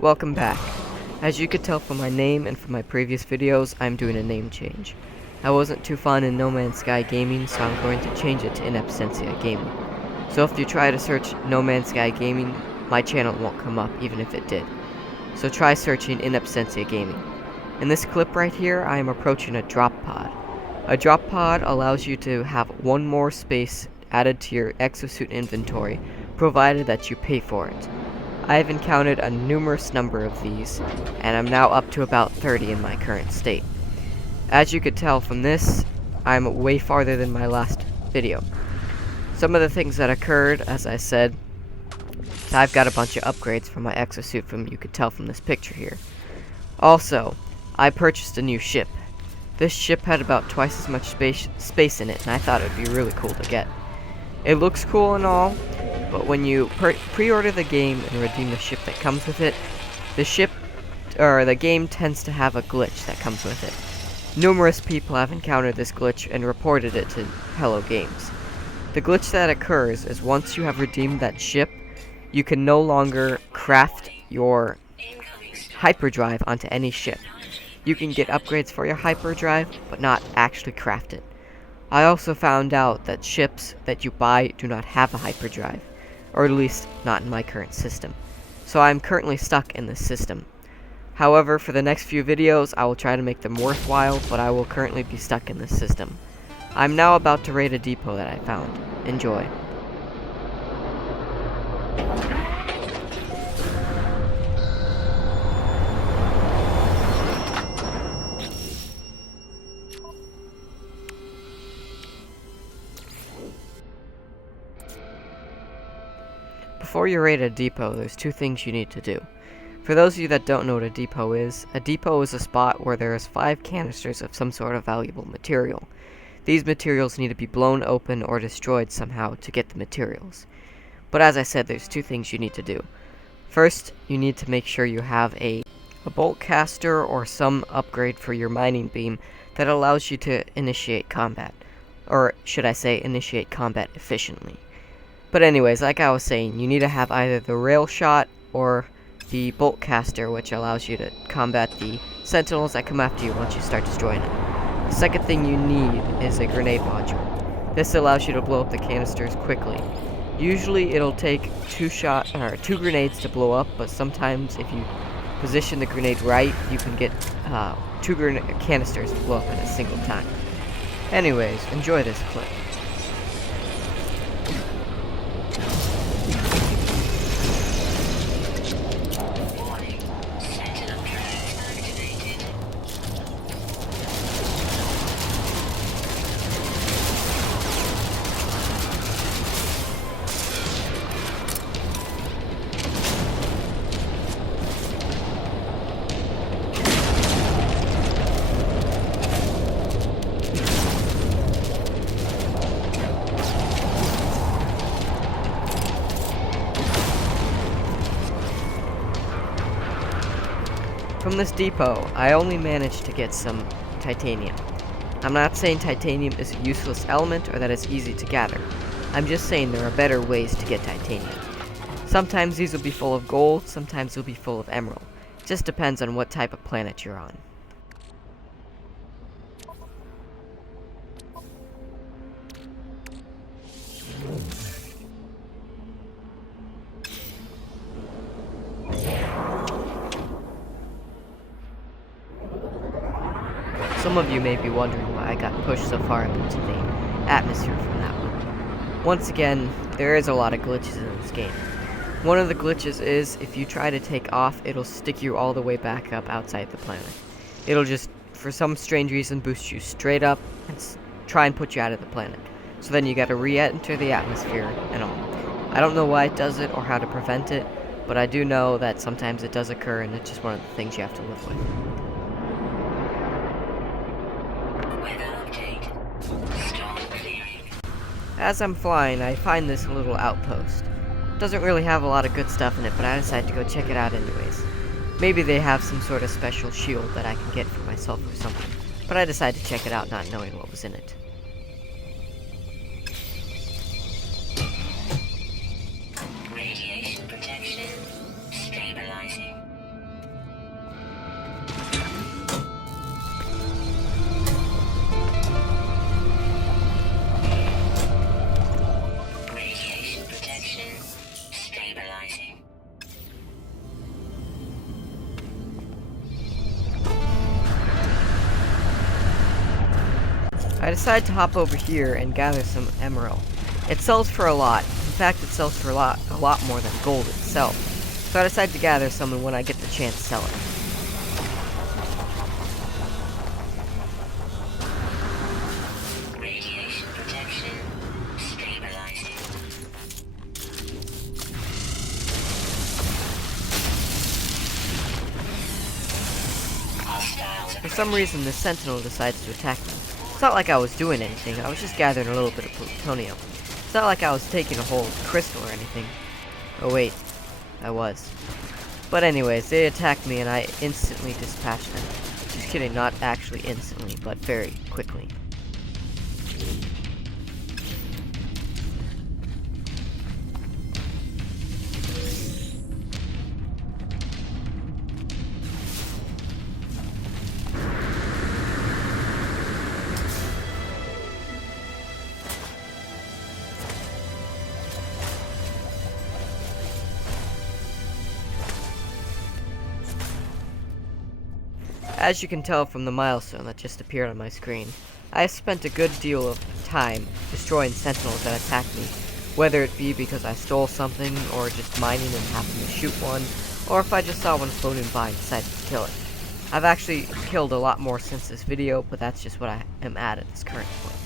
Welcome back. As you could tell from my name and from my previous videos, I'm doing a name change. I wasn't too fond in No Man's Sky Gaming, so I'm going to change it to In Absentia Gaming. So if you try to search No Man's Sky Gaming, my channel won't come up even if it did. So try searching In Absentia Gaming. In this clip right here, I am approaching a drop pod. A drop pod allows you to have one more space added to your exosuit inventory, provided that you pay for it. I have encountered a numerous number of these, and I'm now up to about 30 in my current state. As you could tell from this, I'm way farther than my last video. Some of the things that occurred, as I said, I've got a bunch of upgrades for my exosuit from you could tell from this picture here. Also, I purchased a new ship. This ship had about twice as much space in it, and I thought it would be really cool to get. It looks cool and all, but when you pre-order the game and redeem the ship that comes with it, the game tends to have a glitch that comes with it. Numerous people have encountered this glitch and reported it to Hello Games. The glitch that occurs is once you have redeemed that ship, you can no longer craft your hyperdrive onto any ship. You can get upgrades for your hyperdrive, but not actually craft it. I also found out that ships that you buy do not have a hyperdrive, or at least not in my current system. So I'm currently stuck in this system. However, for the next few videos, I will try to make them worthwhile, but I will currently be stuck in this system. I'm now about to raid a depot that I found. Enjoy. Before you raid a depot, there's two things you need to do. For those of you that don't know what a depot is a spot where there is 5 canisters of some sort of valuable material. These materials need to be blown open or destroyed somehow to get the materials. But as I said, there's two things you need to do. First, you need to make sure you have a bolt caster or some upgrade for your mining beam that allows you to initiate combat. Or should I say, initiate combat efficiently. But anyways, like I was saying, you need to have either the rail shot or the bolt caster, which allows you to combat the sentinels that come after you once you start destroying it. The second thing you need is a grenade module. This allows you to blow up the canisters quickly. Usually it'll take 2 grenades to blow up, but sometimes if you position the grenade right, you can get 2 canisters to blow up at a single time. Anyways, enjoy this clip. From this depot, I only managed to get some titanium. I'm not saying titanium is a useless element or that it's easy to gather. I'm just saying there are better ways to get titanium. Sometimes these will be full of gold, sometimes they'll be full of emerald. It just depends on what type of planet you're on. Some of you may be wondering why I got pushed so far up into the atmosphere from that one. Once again, there is a lot of glitches in this game. One of the glitches is, if you try to take off, it'll stick you all the way back up outside the planet. It'll just, for some strange reason, boost you straight up and try and put you out of the planet. So then you gotta re-enter the atmosphere and all. I don't know why it does it or how to prevent it, but I do know that sometimes it does occur and it's just one of the things you have to live with. As I'm flying, I find this little outpost. Doesn't really have a lot of good stuff in it, but I decided to go check it out anyways. Maybe they have some sort of special shield that I can get for myself or something, but I decided to check it out not knowing what was in it. Radiation protection stabilizing. I decide to hop over here and gather some emerald. It sells for a lot. In fact, it sells for a lot more than gold itself. So I decide to gather some, and when I get the chance, sell it. Radiation protection stabilizing. For some reason, the sentinel decides to attack me. It's not like I was doing anything, I was just gathering a little bit of plutonium. It's not like I was taking a whole crystal or anything. Oh wait, I was. But anyways, they attacked me and I instantly dispatched them. Just kidding, not actually instantly, but very quickly. As you can tell from the milestone that just appeared on my screen, I have spent a good deal of time destroying sentinels that attack me, whether it be because I stole something, or just mining and happened to shoot one, or if I just saw one floating by and decided to kill it. I've actually killed a lot more since this video, but that's just what I am at this current point.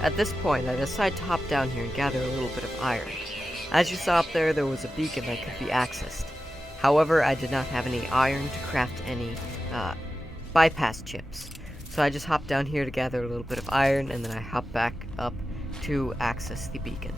At this point, I decide to hop down here and gather a little bit of iron. As you saw up there, there was a beacon that could be accessed. However, I did not have any iron to craft any bypass chips. So I just hopped down here to gather a little bit of iron, and then I hop back up to access the beacon.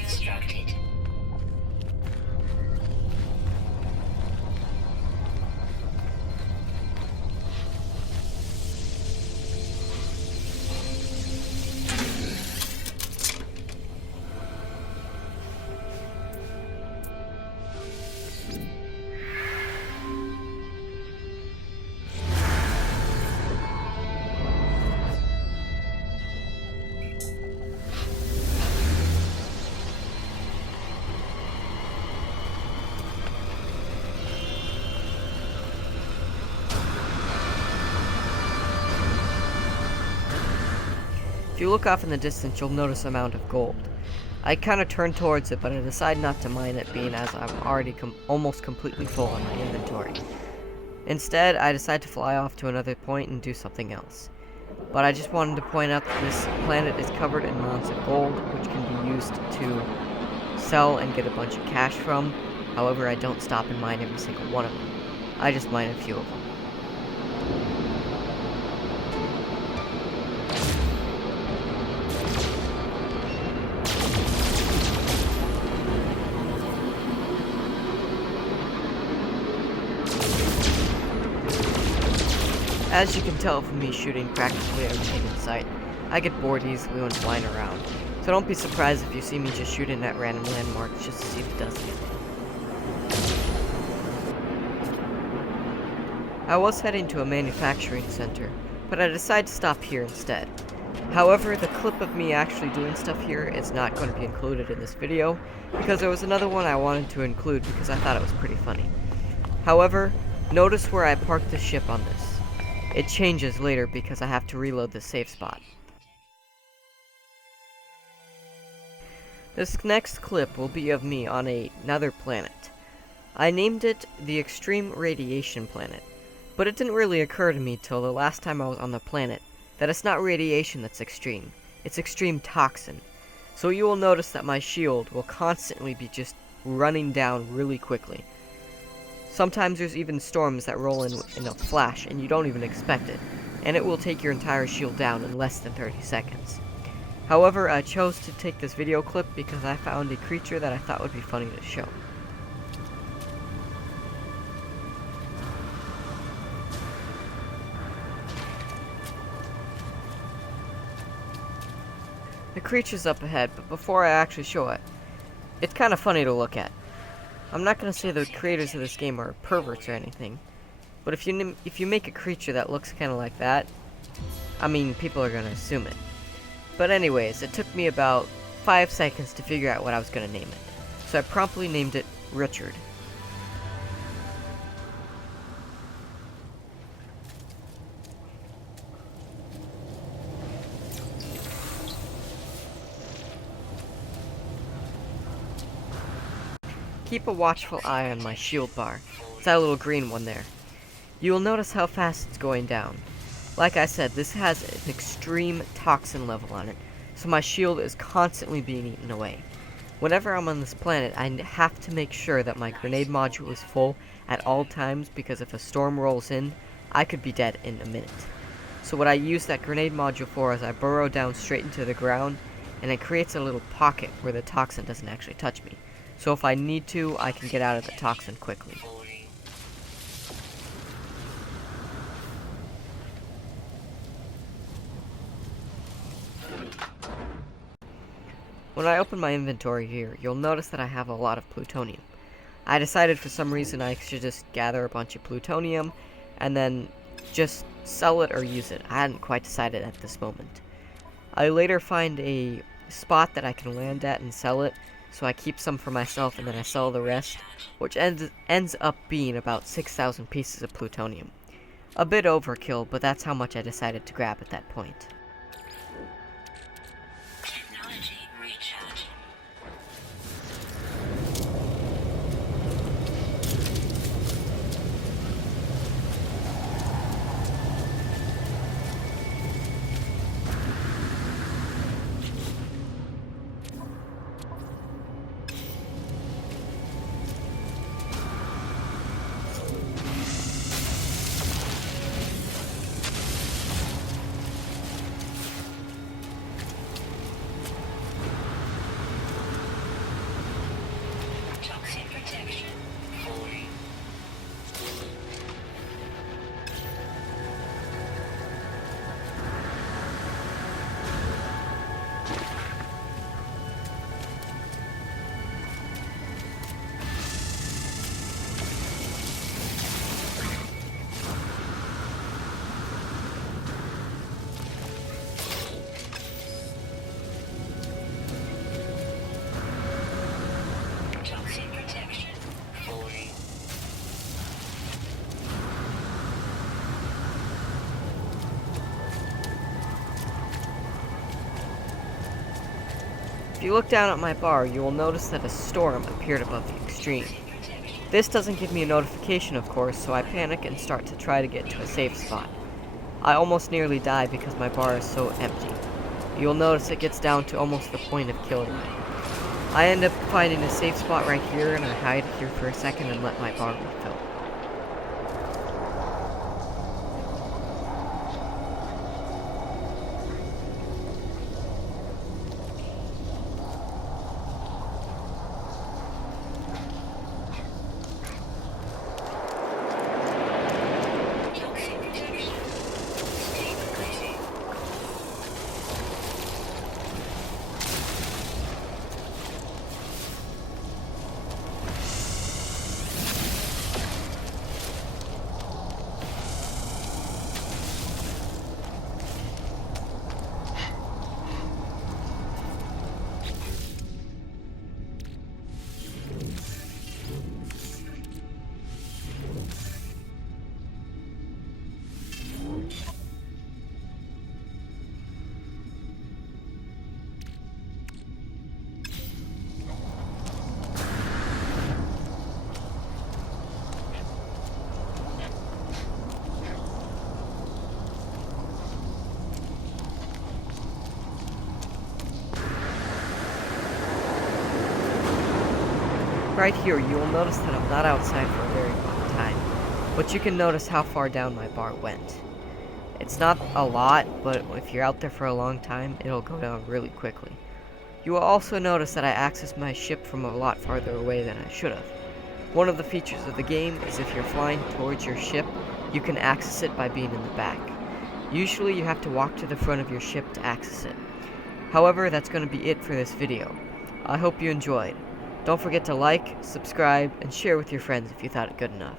Instructed. If you look off in the distance, you'll notice a mound of gold. I kind of turn towards it, but I decide not to mine it, being as I'm already almost completely full on my inventory. Instead, I decide to fly off to another point and do something else. But I just wanted to point out that this planet is covered in mounds of gold, which can be used to sell and get a bunch of cash from. However, I don't stop and mine every single one of them. I just mine a few of them. As you can tell from me shooting practically everything in sight, I get bored easily when flying around, so don't be surprised if you see me just shooting at random landmarks just to see if it does anything. I was heading to a manufacturing center, but I decided to stop here instead. However, the clip of me actually doing stuff here is not going to be included in this video, because there was another one I wanted to include because I thought it was pretty funny. However, notice where I parked the ship on this. It changes later because I have to reload the save spot. This next clip will be of me on another planet. I named it the Extreme Radiation Planet, but it didn't really occur to me till the last time I was on the planet that it's not radiation that's extreme, it's extreme toxin. So you will notice that my shield will constantly be just running down really quickly. Sometimes there's even storms that roll in a flash and you don't even expect it, and it will take your entire shield down in less than 30 seconds. However, I chose to take this video clip because I found a creature that I thought would be funny to show. The creature's up ahead, but before I actually show it, it's kind of funny to look at. I'm not going to say the creators of this game are perverts or anything, but if you make a creature that looks kind of like that, I mean, people are going to assume it. But anyways, it took me about 5 seconds to figure out what I was going to name it, so I promptly named it Richard. Keep a watchful eye on my shield bar. It's that little green one there. You will notice how fast it's going down. Like I said, this has an extreme toxin level on it, so my shield is constantly being eaten away. Whenever I'm on this planet, I have to make sure that my grenade module is full at all times, because if a storm rolls in, I could be dead in a minute. So what I use that grenade module for is I burrow down straight into the ground, and it creates a little pocket where the toxin doesn't actually touch me. So if I need to, I can get out of the toxin quickly. When I open my inventory here, you'll notice that I have a lot of plutonium. I decided for some reason I should just gather a bunch of plutonium and then just sell it or use it. I hadn't quite decided at this moment. I later find a spot that I can land at and sell it, so I keep some for myself and then I sell the rest, which ends up being about 6,000 pieces of plutonium. A bit overkill, but that's how much I decided to grab at that point. Technology recharging. Toxin protection. Fully. Toxin protection. Fully. If you look down at my bar, you will notice that a storm appeared above the extreme. This doesn't give me a notification, of course, so I panic and start to try to get to a safe spot. I almost nearly die because my bar is so empty. You'll notice it gets down to almost the point of killing me. I end up finding a safe spot right here, and I hide here for a second and let my bar refill. Toxin protection. Stabilizing. right here, you will notice that I'm not outside for a very long time, but you can notice how far down my bar went. It's not a lot, but if you're out there for a long time, it'll go down really quickly. You will also notice that I access my ship from a lot farther away than I should have. One of the features of the game is if you're flying towards your ship, you can access it by being in the back. Usually you have to walk to the front of your ship to access it. However, that's going to be it for this video. I hope you enjoyed. Don't forget to like, subscribe, and share with your friends if you thought it good enough.